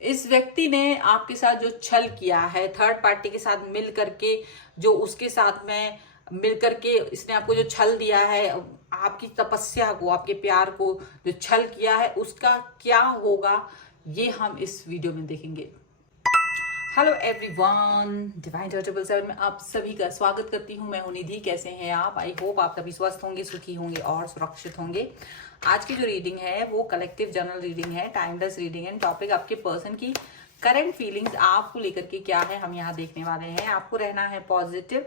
इस व्यक्ति ने आपके साथ जो छल किया है, थर्ड पार्टी के साथ मिल करके, जो उसके साथ में मिल करके इसने आपको जो छल दिया है, आपकी तपस्या को, आपके प्यार को जो छल किया है, उसका क्या होगा ये हम इस वीडियो में देखेंगे। हेलो एवरीवन, डिवाइन चैरिटेबल 7 में आप सभी का स्वागत करती हूँ। मैं हूं निधि। कैसे हैं आप? आई होप आप सभी स्वस्थ होंगे, सुखी होंगे और सुरक्षित होंगे। आज की जो रीडिंग है वो कलेक्टिव जर्नल रीडिंग है, टाइमलेस रीडिंग है। टॉपिक आपके पर्सन की करंट फीलिंग्स आपको लेकर के क्या है, हम यहाँ देखने वाले हैं। आपको रहना है पॉजिटिव,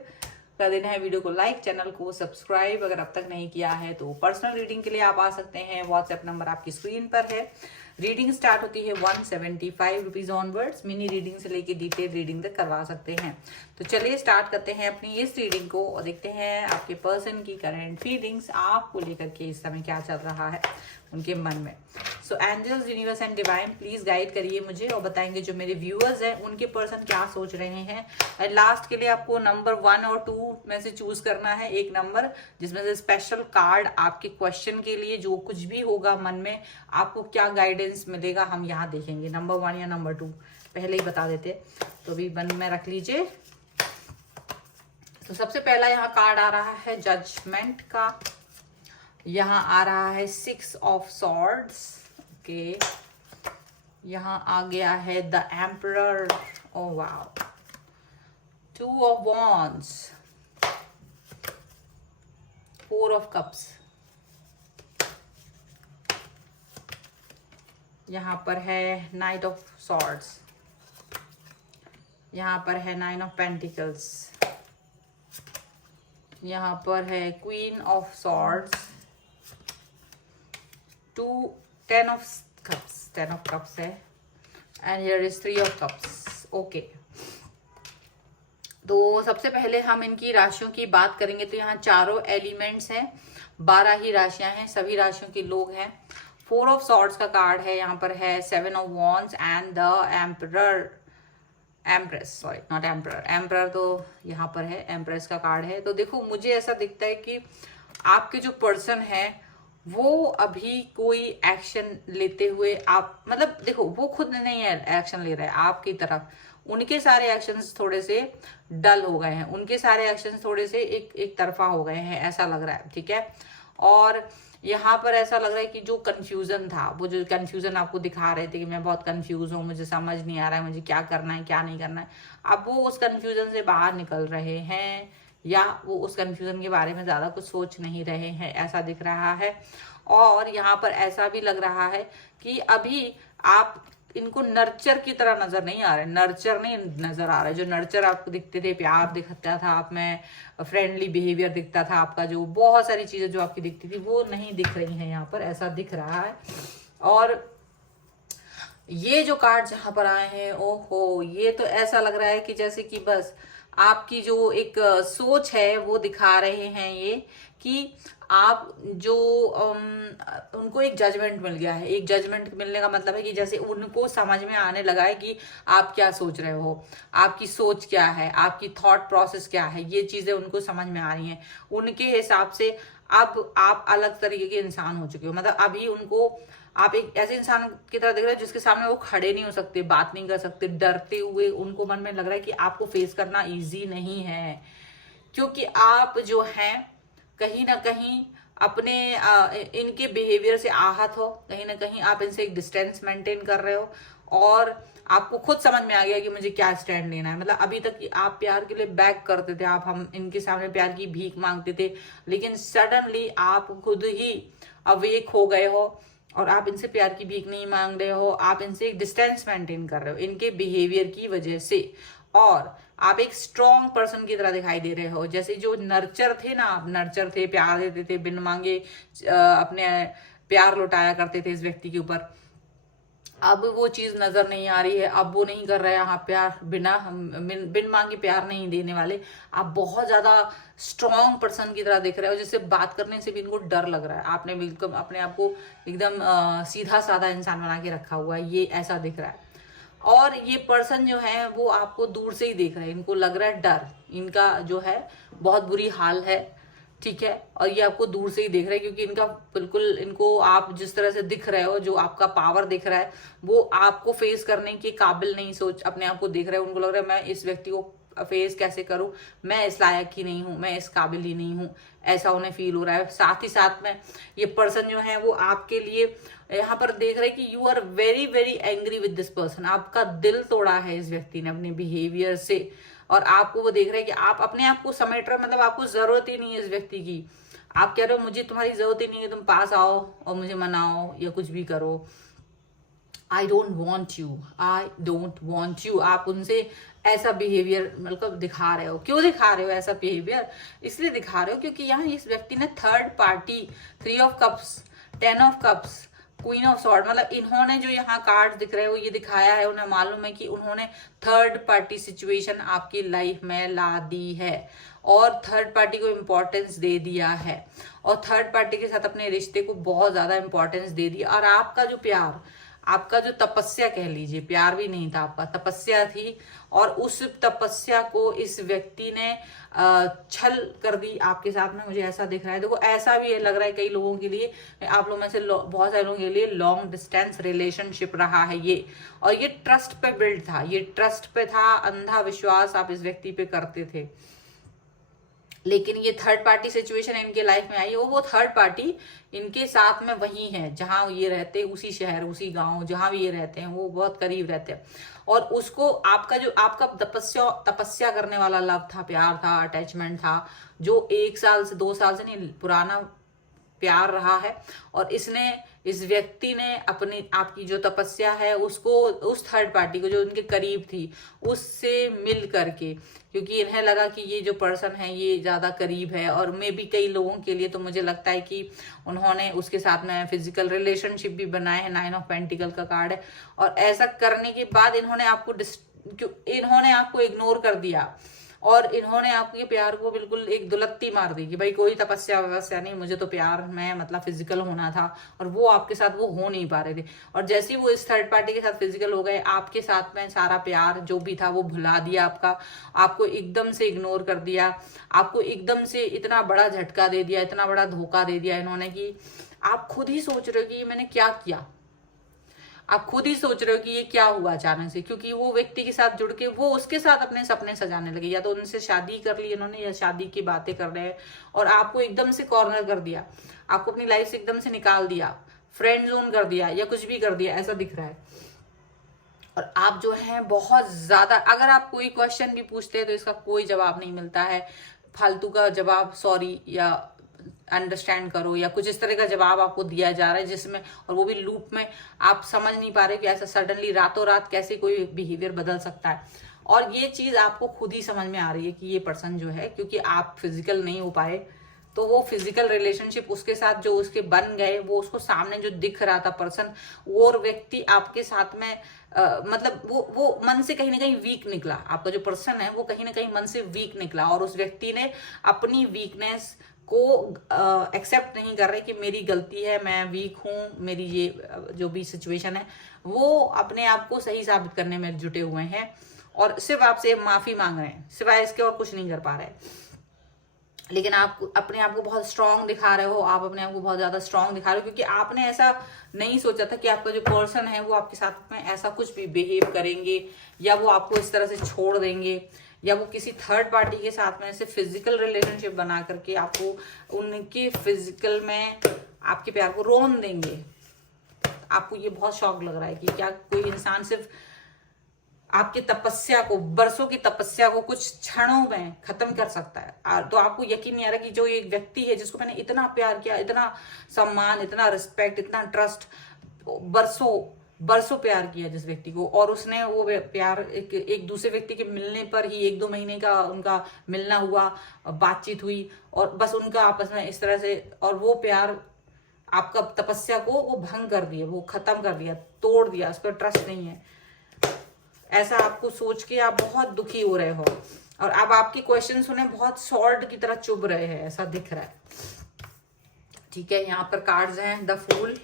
कर देना है वीडियो को लाइक, चैनल को सब्सक्राइब अगर अब तक नहीं किया है तो। पर्सनल रीडिंग के लिए आप आ सकते हैं, व्हाट्सएप नंबर आपकी स्क्रीन पर है। रीडिंग स्टार्ट होती है 175 रुपीज ऑनवर्ड्स। मिनी रीडिंग से लेके डिटेल रीडिंग तक करवा सकते हैं। तो चलिए स्टार्ट करते हैं अपनी इस रीडिंग को और देखते हैं आपके पर्सन की करंट फीलिंग्स आपको लेकर के इस समय क्या चल रहा है उनके मन में। So angels, universe and divine please guide करिए मुझे और बताएंगे जो मेरे व्यूअर्स हैं उनके पर्सन क्या सोच रहे हैं। एंड लास्ट के लिए आपको नंबर 1 और 2 में से चूज करना है एक नंबर, जिसमें से स्पेशल कार्ड आपके क्वेश्चन के लिए जो कुछ भी होगा मन में आपको क्या गाइडेंस मिलेगा हम यहाँ देखेंगे। नंबर 1 या नंबर 2 पहले ही बता देते, तो अभी बंद में रख लीजिए। तो सबसे पहला यहाँ कार्ड आ रहा है जजमेंट का। यहाँ आ रहा है 6 ऑफ सॉर्ड्स। ओके, यहाँ आ गया है the emperor. Oh wow, 2 of wands, 4 of cups. यहाँ पर है नाइट ऑफ सॉर्ड्स। यहाँ पर है 9 ऑफ पेंटिकल्स। यहाँ पर है queen of swords, 10 of cups, 10 of cups है। And here is 3 of cups. Okay, तो सबसे पहले हम इनकी राशियों की बात करेंगे। तो यहाँ चारों एलिमेंट्स हैं, 12 ही राशियां हैं, सभी राशियों के लोग हैं। 4 ऑफ सॉर्ड्स का कार्ड है, यहाँ पर है 7 of wands and the emperor, empress, sorry not emperor, emperor तो यहाँ पर है, एम्प्रेस का कार्ड है। तो देखो मुझे ऐसा दिखता है कि आपके जो पर्सन है वो अभी कोई एक्शन लेते हुए, आप मतलब देखो वो खुद नहीं है एक्शन ले रहा है आपकी तरफ, उनके सारे एक्शंस थोड़े से डल हो गए हैं, उनके सारे एक्शंस थोड़े से एक तरफा हो गए हैं, ऐसा लग रहा है। ठीक है, और यहाँ पर ऐसा लग रहा है कि जो कंफ्यूजन था, वो जो कंफ्यूजन आपको दिखा रहे थे कि मैं बहुत कंफ्यूज हूँ, मुझे समझ नहीं आ रहा है मुझे क्या करना है क्या नहीं करना है, अब वो उस कंफ्यूजन से बाहर निकल रहे हैं या वो उस कंफ्यूजन के बारे में ज्यादा कुछ सोच नहीं रहे हैं, ऐसा दिख रहा है। और यहाँ पर ऐसा भी लग रहा है कि अभी आप इनको नर्चर की तरह नजर नहीं आ रहे, नर्चर नहीं नजर आ रहा है। जो नर्चर आपको दिखते थे, प्यार दिखता था आप में, फ्रेंडली बिहेवियर दिखता था आपका, जो बहुत सारी चीजें जो आपकी दिखती थी वो नहीं दिख रही हैं यहाँ पर, ऐसा दिख रहा है। और ये जो कार्ड जहां पर आए हैं, ओहो, ये तो ऐसा लग रहा है कि जैसे कि बस आपकी जो एक सोच है वो दिखा रहे हैं ये कि आप जो उनको एक जजमेंट मिल गया है। एक जजमेंट मिलने का मतलब है कि जैसे उनको समझ में आने लगा है कि आप क्या सोच रहे हो, आपकी सोच क्या है, आपकी थॉट प्रोसेस क्या है, ये चीजें उनको समझ में आ रही हैं। उनके हिसाब से अब आप अलग तरीके के इंसान हो चुके हो, मतलब अभी उनको आप एक ऐसे इंसान की तरह देख रहे हो जिसके सामने वो खड़े नहीं हो सकते, बात नहीं कर सकते, डरते हुए उनको मन में लग रहा है कि आपको फेस करना इजी नहीं है, क्योंकि आप जो हैं कहीं ना कहीं अपने इनके बिहेवियर से आहत हो, कहीं ना कहीं आप इनसे एक डिस्टेंस मेंटेन कर रहे हो और आपको खुद समझ में आ गया कि मुझे क्या स्टैंड लेना है। मतलब अभी तक आप प्यार के लिए बैक करते थे, आप हम इनके सामने प्यार की भीख मांगते थे, लेकिन सडनली आप खुद ही अवेक हो गए हो और आप इनसे प्यार की भीख नहीं मांग रहे हो, आप इनसे एक डिस्टेंस मेंटेन कर रहे हो इनके बिहेवियर की वजह से। और आप एक स्ट्रॉन्ग पर्सन की तरह दिखाई दे रहे हो, जैसे जो नर्चर थे ना, आप नर्चर थे, प्यार देते थे, बिन मांगे अपने प्यार लौटाया करते थे इस व्यक्ति के ऊपर। अब वो चीज नजर नहीं आ रही है, अब वो नहीं कर रहे हैं आप प्यार, बिन मांगे प्यार नहीं देने वाले। आप बहुत ज्यादा स्ट्रॉन्ग पर्सन की तरह दिख रहे हो, जिससे बात करने से भी इनको डर लग रहा है। आपने बिल्कुल अपने आप को एकदम सीधा साधा इंसान बना के रखा हुआ है, ये ऐसा दिख रहा है। और ये पर्सन जो है वो आपको दूर से ही देख रहे हैं, इनको लग रहा है डर, इनका जो है बहुत बुरी हाल है। ठीक है, और ये आपको दूर से ही देख रहे हैं क्योंकि इनका बिल्कुल, इनको आप जिस तरह से दिख रहे हो, जो आपका पावर दिख रहा है, वो आपको फेस करने के काबिल नहीं सोच अपने आप को देख रहे हैं। उनको लग रहा है मैं इस व्यक्ति को फेस कैसे करूं, मैं इस लायक ही नहीं हूं, मैं इस काबिल ही नहीं हूं, ऐसा उन्हें फील हो रहा है। साथ ही साथ में ये पर्सन जो है वो आपके लिए यहाँ पर देख रहे हैं कि you are very very angry with this person. आपका दिल तोड़ा है इस व्यक्ति ने अपने बिहेवियर से, और आपको वो देख रहे हैं कि आप अपने आप को समेट रहे, मतलब आपको जरूरत ही नहीं है इस व्यक्ति की। आप कह रहे हो मुझे तुम्हारी जरूरत ही नहीं है, तुम पास आओ और मुझे मनाओ या कुछ भी करो। I don't want you, I don't want you. आप उनसे ऐसा बिहेवियर मतलब दिखा रहे हो। क्यों दिखा रहे हो ऐसा बिहेवियर? इसलिए दिखा रहे हो क्योंकि यहाँ इस व्यक्ति ने third party, 3 of cups, 10 of cups, queen of sword, मतलब इन्होंने जो यहाँ कार्ड दिख रहे हो ये दिखाया है, उन्हें मालूम है कि उन्होंने थर्ड पार्टी सिचुएशन आपकी लाइफ में ला दी है और थर्ड पार्टी को इम्पोर्टेंस दे दिया है, और थर्ड पार्टी के साथ अपने रिश्ते को बहुत ज्यादा इम्पोर्टेंस दे दिया। और आपका जो प्यार, आपका जो तपस्या कह लीजिए, प्यार भी नहीं था आपका, तपस्या थी, और उस तपस्या को इस व्यक्ति ने छल कर दी आपके साथ में। मुझे ऐसा दिख रहा है। देखो ऐसा भी लग रहा है कई लोगों के लिए, आप लोगों में से बहुत सारे लोगों के लिए लॉन्ग डिस्टेंस रिलेशनशिप रहा है ये, और ये ट्रस्ट पे बिल्ड था, ये ट्रस्ट पे था, अंधा विश्वास आप इस व्यक्ति पे करते थे। लेकिन ये थर्ड पार्टी सिचुएशन इनके लाइफ में आई, वो थर्ड पार्टी इनके साथ में वही है जहां ये रहते, उसी शहर, उसी गांव जहां भी ये रहते हैं, वो बहुत करीब रहते हैं। और उसको आपका जो आपका तपस्या करने वाला लव था, प्यार था, अटैचमेंट था, जो 1 साल से 2 साल से नहीं, पुराना प्यार रहा है, और इस व्यक्ति ने अपनी आपकी जो तपस्या है उसको, उस थर्ड पार्टी को जो उनके करीब थी उससे मिल करके, क्योंकि इन्हें लगा कि ये जो पर्सन है ये ज्यादा करीब है, और मे भी कई लोगों के लिए तो मुझे लगता है कि उन्होंने उसके साथ में फिजिकल रिलेशनशिप भी बनाए हैं। 9 ऑफ पेंटिकल का कार्ड है, और ऐसा करने के बाद इन्होंने आपको इग्नोर कर दिया, और इन्होंने आपके प्यार को बिल्कुल एक दुलत्ती मार दी कि भाई कोई तपस्या व्यवस्था नहीं, मुझे तो प्यार में मतलब फिजिकल होना था, और वो आपके साथ वो हो नहीं पा रहे थे। और जैसे ही वो इस थर्ड पार्टी के साथ फिजिकल हो गए, आपके साथ में सारा प्यार जो भी था वो भुला दिया आपको एकदम से इग्नोर कर दिया, आपको एकदम से इतना बड़ा झटका दे दिया, इतना बड़ा धोखा दे दिया इन्होंने कि आप खुद ही सोच रहे हो कि मैंने क्या किया। आप खुद ही सोच रहे हो कि ये क्या हुआ अचानक से, क्योंकि वो व्यक्ति के साथ जुड़ के वो उसके साथ अपने सपने सजाने लगे, या तो उनसे शादी कर ली इन्होंने, या शादी की बातें कर रहे हैं, और आपको एकदम से कॉर्नर कर दिया, आपको अपनी लाइफ से एकदम से निकाल दिया, फ्रेंड जोन कर दिया, या कुछ भी कर दिया, ऐसा दिख रहा है। और आप जो है बहुत ज्यादा, अगर आप कोई क्वेश्चन भी पूछते हैं तो इसका कोई जवाब नहीं मिलता है, फालतू का जवाब, सॉरी या अंडरस्टैंड करो, या कुछ इस तरह का जवाब आपको दिया जा रहा है जिसमें, और वो भी लूप में, आप समझ नहीं पा रहे कि ऐसा सडनली रातों रात कैसे कोई बिहेवियर बदल सकता है। और ये चीज आपको खुद ही समझ में आ रही है कि ये पर्सन जो है, क्योंकि आप फिजिकल नहीं हो पाए, तो वो फिजिकल रिलेशनशिप उसके साथ जो उसके बन गए, वो उसको सामने जो दिख रहा था पर्सन, वो और व्यक्ति आपके साथ में मतलब वो मन से कहीं ना कहीं वीक निकला। आपका जो पर्सन है वो कहीं ना कहीं मन से वीक निकला, और उस व्यक्ति ने अपनी वीकनेस को एक्सेप्ट नहीं कर रहे कि मेरी गलती है, मैं वीक हूं, मेरी ये जो भी सिचुएशन है, वो अपने आप को सही साबित करने में जुटे हुए हैं, और सिर्फ आपसे माफी मांग रहे हैं, सिवाय इसके और कुछ नहीं कर पा रहे। लेकिन आप अपने आप को बहुत स्ट्रांग दिखा रहे हो, आप अपने आप को बहुत ज्यादा स्ट्रांग दिखा रहे हो, क्योंकि आपने ऐसा नहीं सोचा था कि आपका जो पर्सन है वो आपके साथ में ऐसा कुछ भी बिहेव करेंगे, या वो आपको इस तरह से छोड़ देंगे, या वो किसी थर्ड पार्टी के साथ में ऐसे फिजिकल रिलेशनशिप बना करके आपको उनके फिजिकल में आपके प्यार को रोन देंगे। आपको ये बहुत शौक लग रहा है कि क्या कोई इंसान सिर्फ आपकी तपस्या को, बरसों की तपस्या को कुछ क्षणों में खत्म कर सकता है। तो आपको यकीन नहीं आ रहा कि जो एक व्यक्ति है जिसको मैंने इतना प्यार किया, इतना सम्मान, इतना रिस्पेक्ट, इतना ट्रस्ट, बरसों प्यार किया जिस व्यक्ति को, और उसने वो प्यार एक दूसरे व्यक्ति के मिलने पर ही 1-2 महीने का उनका मिलना हुआ, बातचीत हुई, और बस उनका आपस में इस तरह से, और वो प्यार आपका तपस्या को वो भंग कर दिया, वो खत्म कर दिया, तोड़ दिया, उस पर ट्रस्ट नहीं है। ऐसा आपको सोच के आप बहुत दुखी हो रहे हो, और अब आपके क्वेश्चन सुने बहुत सॉल्ट की तरह चुभ रहे हैं, ऐसा दिख रहा है। ठीक है, यहाँ पर कार्ड्स हैं, द फूल,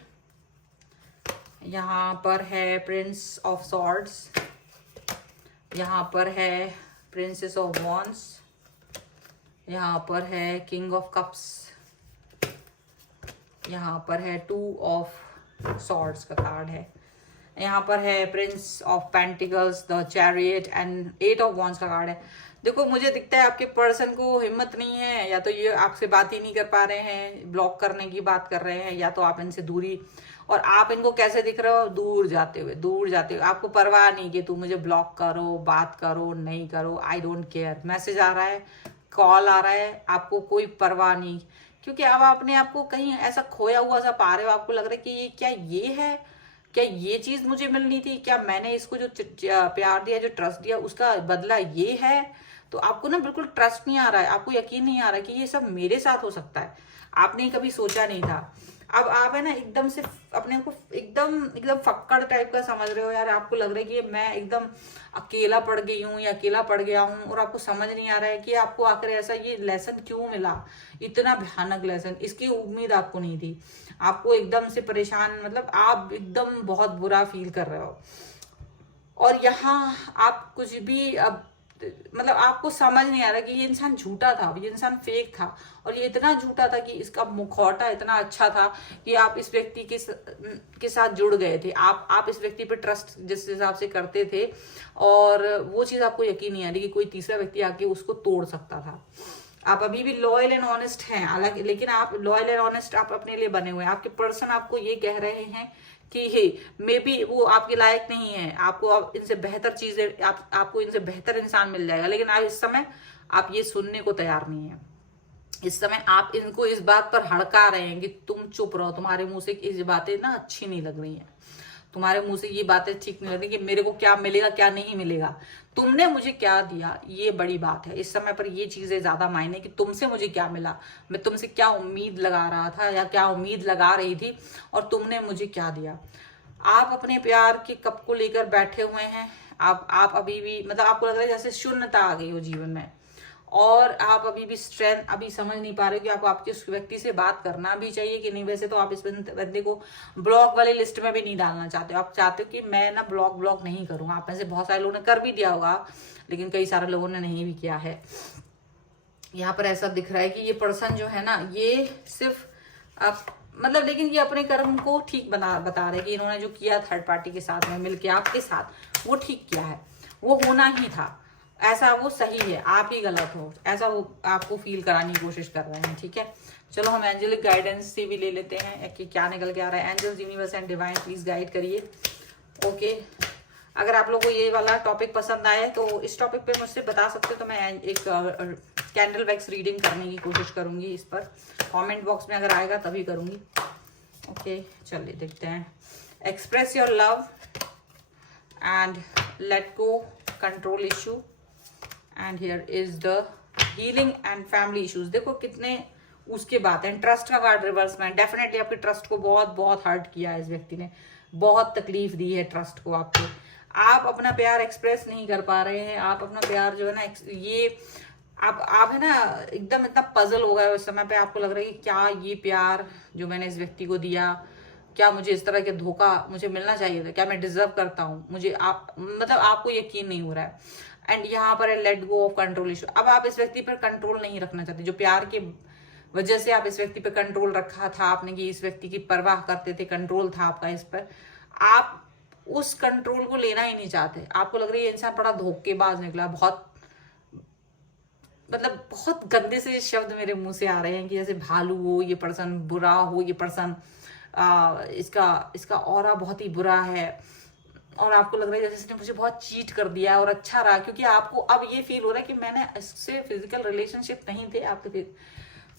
यहाँ पर है प्रिंस ऑफ सॉर्ड्स, यहाँ पर है प्रिंसेस ऑफ वॉन्ड्स, यहाँ पर है किंग ऑफ कप्स, यहाँ पर है 2 ऑफ सॉर्ड्स का कार्ड है, यहाँ पर है Prince of pentacles, the chariot and 8 of wands का कार्ड है। देखो मुझे दिखता है आपके पर्सन को हिम्मत नहीं है, या तो ये आपसे बात ही नहीं कर पा रहे हैं, ब्लॉक करने की बात कर रहे हैं, या तो आप इनसे दूरी, और आप इनको कैसे दिख रहे हो, दूर जाते हुए, दूर जाते हुए। आपको परवाह नहीं कि तू मुझे ब्लॉक करो, बात करो, नहीं करो, आई डोंट केयर। मैसेज आ रहा है, कॉल आ रहा है, आपको कोई परवाह नहीं, क्योंकि अब अपने आप को कहीं ऐसा खोया हुआ सा पा रहे हो। आपको लग रहा है कि ये क्या ये है, क्या ये चीज मुझे मिलनी थी, क्या मैंने इसको जो प्यार दिया, जो ट्रस्ट दिया, उसका बदला ये है। तो आपको ना बिल्कुल ट्रस्ट नहीं आ रहा है, आपको यकीन नहीं आ रहा है कि ये सब मेरे साथ हो सकता है, आपने कभी सोचा नहीं था। अब आप है ना एकदम से अपने को एकदम एकदम फक्कड़ टाइप का समझ रहे हो यार। आपको लग रहा है कि मैं एकदम अकेला पड़ गई हूँ या अकेला पड़ गया हूँ, और आपको समझ नहीं आ रहा है कि आपको आखिर ऐसा ये लेसन क्यों मिला, इतना भयानक लेसन, इसकी उम्मीद आपको नहीं थी। आपको एकदम से परेशान, मतलब आप एकदम बहुत बुरा फील कर रहे हो, और यहाँ आप कुछ भी अब मतलब आपको समझ नहीं आ रहा कि ये इंसान झूठा था, ये इंसान फेक था, और ये इतना झूठा था कि इसका मुखौटा इतना अच्छा था कि आप इस व्यक्ति के साथ जुड़ गए थे। आप इस व्यक्ति पे ट्रस्ट जिस हिसाब से करते थे, और वो चीज आपको यकीन नहीं आ रही कि कोई तीसरा व्यक्ति आके उसको तोड़ सकता था। आप अभी भी लॉयल एंड ऑनेस्ट हैं, हालांकि, लेकिन आप लॉयल एंड ऑनेस्ट आप अपने लिए बने हुए हैं। आपके पर्सन आपको ये कह रहे हैं कि हे मे बी वो आपके लायक नहीं है, आपको इनसे बेहतर चीजें, आपको इनसे बेहतर इंसान मिल जाएगा, लेकिन आप इस समय आप ये सुनने को तैयार नहीं है। इस समय आप इनको इस बात पर हड़का रहे हैं कि तुम चुप रहो, तुम्हारे मुंह से ये बातें ना अच्छी नहीं लग रही हैं, तुम्हारे मुंह से ये बातें ठीक नहीं लग रही कि मेरे को क्या मिलेगा क्या नहीं मिलेगा, तुमने मुझे क्या दिया, ये बड़ी बात है। इस समय पर ये चीजें ज्यादा मायने कि तुमसे मुझे क्या मिला, मैं तुमसे क्या उम्मीद लगा रहा था या क्या उम्मीद लगा रही थी, और तुमने मुझे क्या दिया। आप अपने प्यार के कप को लेकर बैठे हुए हैं। आप अभी भी मतलब आपको लग रहा है जैसे शून्यता आ गई हो जीवन में, और आप अभी भी स्ट्रेंथ अभी समझ नहीं पा रहे कि आपको आपके उस व्यक्ति से बात करना भी चाहिए कि नहीं। वैसे तो आप इस बंदे को ब्लॉक वाली लिस्ट में भी नहीं डालना चाहते हो, आप चाहते हो कि मैं ना ब्लॉक नहीं करूंगा। आप में से बहुत सारे लोगों ने कर भी दिया होगा, लेकिन कई सारे लोगों ने नहीं भी किया है। यहाँ पर ऐसा दिख रहा है कि ये पर्सन जो है ना, ये सिर्फ आप मतलब, लेकिन ये अपने कर्म को ठीक बता रहे कि इन्होंने जो किया थर्ड पार्टी के साथ में मिलके आपके साथ, वो ठीक किया है, वो होना ही था, ऐसा वो सही है, आप ही गलत हो, ऐसा वो आपको फील कराने की कोशिश कर रहे हैं। ठीक है, चलो हम एंजेलिक गाइडेंस से भी ले लेते हैं कि क्या निकल के आ रहा है। Angels, universe and divine please guide करिए। ओके, अगर आप लोगों को ये वाला टॉपिक पसंद आए तो इस टॉपिक पे मुझसे बता सकते हो, तो मैं एक कैंडल वैक्स रीडिंग करने की कोशिश करूंगी इस पर। कमेंट बॉक्स में अगर आएगा तभी करूंगी। ओके, चलिए देखते हैं। Express your love and let go control issue, and here is the healing and family issues. देखो कितने उसके बात है। ट्रस्ट का कार्ड रिवर्स में, डेफिनेटली आपके ट्रस्ट को बहुत बहुत हर्ट किया है इस व्यक्ति ने, बहुत तकलीफ दी है ट्रस्ट को आपको। आप अपना प्यार एक्सप्रेस नहीं कर पा रहे हैं, आप अपना प्यार जो है ना, ये आप है ना एकदम इतना पजल हो गए उस समय पे। आपको लग रहा है कि क्या ये प्यार जो मैंने इस व्यक्ति को दिया, क्या मुझे इस तरह के धोखा मुझे मिलना चाहिए था, क्या मैं डिजर्व करता हूँ, मुझे आप मतलब आपको यकीन नहीं हो रहा है। एंड यहाँ पर है let go of control issue. अब आप इस व्यक्ति पर कंट्रोल नहीं रखना चाहते, जो प्यार के वजह से आप इस व्यक्ति पर कंट्रोल रखा था आपने, कि इस व्यक्ति की परवाह करते थे, कंट्रोल था आपका इस पर, आप उस कंट्रोल को लेना ही नहीं चाहते। आपको लग रही है इंसान बड़ा धोखेबाज निकला, बहुत मतलब बहुत गंदे से शब्द मेरे मुंह से आ रहे हैं कि जैसे भालू हो ये पर्सन, बुरा हो ये पर्सन, इसका ऑरा बहुत ही बुरा है, और आपको लग रहा है जैसे इसने मुझे बहुत चीट कर दिया और अच्छा रहा, क्योंकि आपको अब ये फील हो रहा है कि मैंने इससे फिजिकल रिलेशनशिप नहीं थे आपके,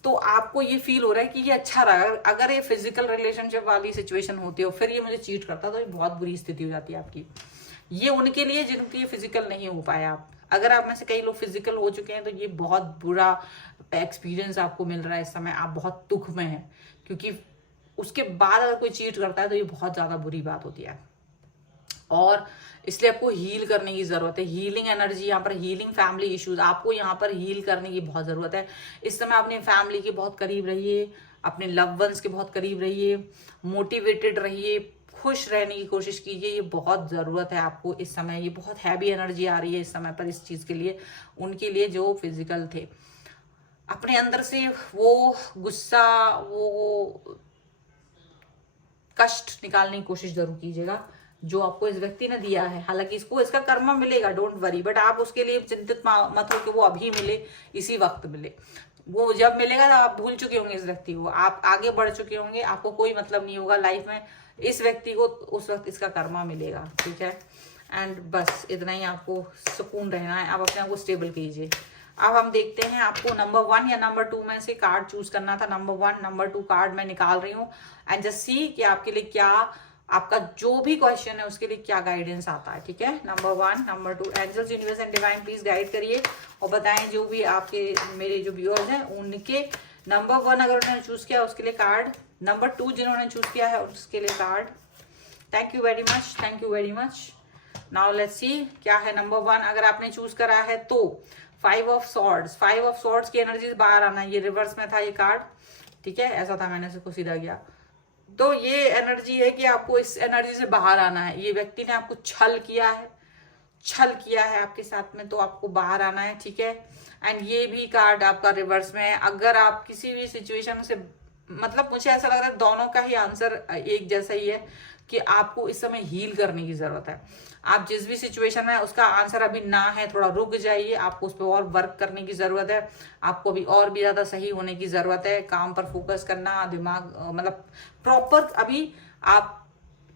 तो आपको ये फील हो रहा है कि ये अच्छा रहा। अगर ये फिजिकल रिलेशनशिप वाली सिचुएशन होती हो, फिर ये मुझे चीट करता, तो ये बहुत बुरी स्थिति हो जाती है आपकी। ये उनके लिए जिनके ये फिजिकल नहीं हो पाया। आप अगर आप में से कई लोग फिजिकल हो चुके हैं, तो ये बहुत बुरा एक्सपीरियंस आपको मिल रहा है इस समय, आप बहुत दुख में हैं, क्योंकि उसके बाद अगर कोई चीट करता है तो ये बहुत ज्यादा बुरी बात होती है, और इसलिए आपको हील करने की जरूरत है। हीलिंग एनर्जी यहाँ पर, हीलिंग फैमिली इश्यूज, आपको यहाँ पर हील करने की बहुत जरूरत है। इस समय अपने फैमिली के बहुत करीब रहिए, अपने लव वंस के बहुत करीब रहिए, मोटिवेटेड रहिए, खुश रहने की कोशिश कीजिए, ये बहुत जरूरत है आपको इस समय। ये बहुत हैवी एनर्जी आ रही है इस समय पर इस चीज के लिए, उनके लिए जो फिजिकल थे। अपने अंदर से वो गुस्सा, वो कष्ट निकालने की कोशिश जरूर कीजिएगा जो आपको इस व्यक्ति ने दिया है। हालांकि इसको इसका कर्मा मिलेगा, डोंट वरी, बट आप उसके लिए चिंतित मत हो कि वो अभी मिले, इसी वक्त मिले। वो जब मिलेगा तो आप भूल चुके होंगे इस व्यक्ति को, आप आगे बढ़ चुके होंगे, आपको कोई मतलब नहीं होगा लाइफ में। इस व्यक्ति को उस वक्त इसका कर्मा मिलेगा, ठीक है। एंड बस इतना ही आपको सुकून रहना है, आप अपने आप को स्टेबल कीजिए। अब हम देखते हैं आपको नंबर 1 या नंबर 2 में से कार्ड चूज करना था। नंबर 1 नंबर 2 कार्ड मैं निकाल रही हूँ एंड जस्ट सी कि आपके लिए क्या, आपका जो भी क्वेश्चन है उसके लिए क्या गाइडेंस आता है, ठीक है। Number 1 number 2, angels, universe and divine please guide करिए और बताएं जो भी आपके मेरे जो व्यूअर्स हैं उनके नंबर 1 अगर उन्होंने चूज किया उसके लिए कार्ड, नंबर 2 जिन्होंने चूज किया है उसके लिए card. Thank you very much, thank you very much. Now let's see क्या है नंबर 1 अगर आपने चूज करा है तो 5 ऑफ सॉर्ड्स, 5 ऑफ सॉर्ड्स की एनर्जी बाहर आना। ये रिवर्स में था ये कार्ड, ठीक है, ऐसा था, मैंने इसको सीधा किया। तो ये एनर्जी है कि आपको इस एनर्जी से बाहर आना है। ये व्यक्ति ने आपको छल किया है, छल किया है आपके साथ में, तो आपको बाहर आना है, ठीक है। एंड ये भी कार्ड आपका रिवर्स में है। अगर आप किसी भी सिचुएशन से, मतलब मुझे ऐसा लग रहा है दोनों का ही आंसर एक जैसा ही है कि आपको इस समय हील करने की जरूरत है। आप जिस भी सिचुएशन में, उसका आंसर अभी ना है, थोड़ा रुक जाइए, आपको उस पर और वर्क करने की जरूरत है। आपको अभी और भी ज्यादा सही होने की जरूरत है, काम पर फोकस करना, दिमाग मतलब प्रॉपर। अभी आप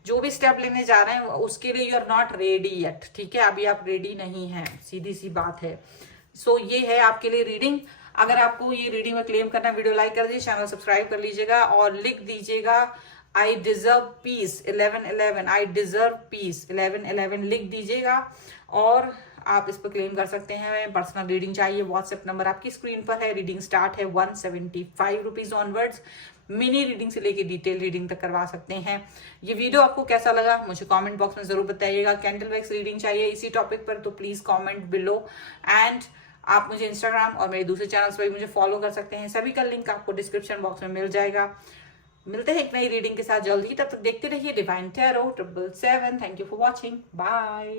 जो भी स्टेप लेने जा रहे हैं उसके लिए you are not ready yet, ठीक है, अभी आप रेडी नहीं है, सीधी सी बात है। सो ये है आपके लिए रीडिंग। अगर आपको ये रीडिंग में क्लेम करना है, वीडियो लाइक कर दीजिए, चैनल सब्सक्राइब कर लीजिएगा और लिख दीजिएगा I deserve peace 1111, I deserve peace 1111 लिख दीजिएगा और आप इस पर क्लेम कर सकते हैं। पर्सनल रीडिंग चाहिए, व्हाट्सएप नंबर आपकी स्क्रीन पर है। रीडिंग स्टार्ट है 175 रुपीज ऑनवर्ड्स। मिनी रीडिंग से लेके डिटेल रीडिंग तक करवा सकते हैं। ये वीडियो आपको कैसा लगा मुझे कमेंट बॉक्स में जरूर बताइएगा। कैंडल वैक्स रीडिंग चाहिए इसी टॉपिक पर तो प्लीज कमेंट बिलो। एंड आप मुझे इंस्टाग्राम और मेरे दूसरे चैनल्स पर भी मुझे फॉलो कर सकते हैं, सभी का लिंक आपको डिस्क्रिप्शन बॉक्स में मिल जाएगा। मिलते हैं एक नई रीडिंग के साथ जल्दी, तब तक देखते रहिए divine tarot 777। Thank you for watching, bye.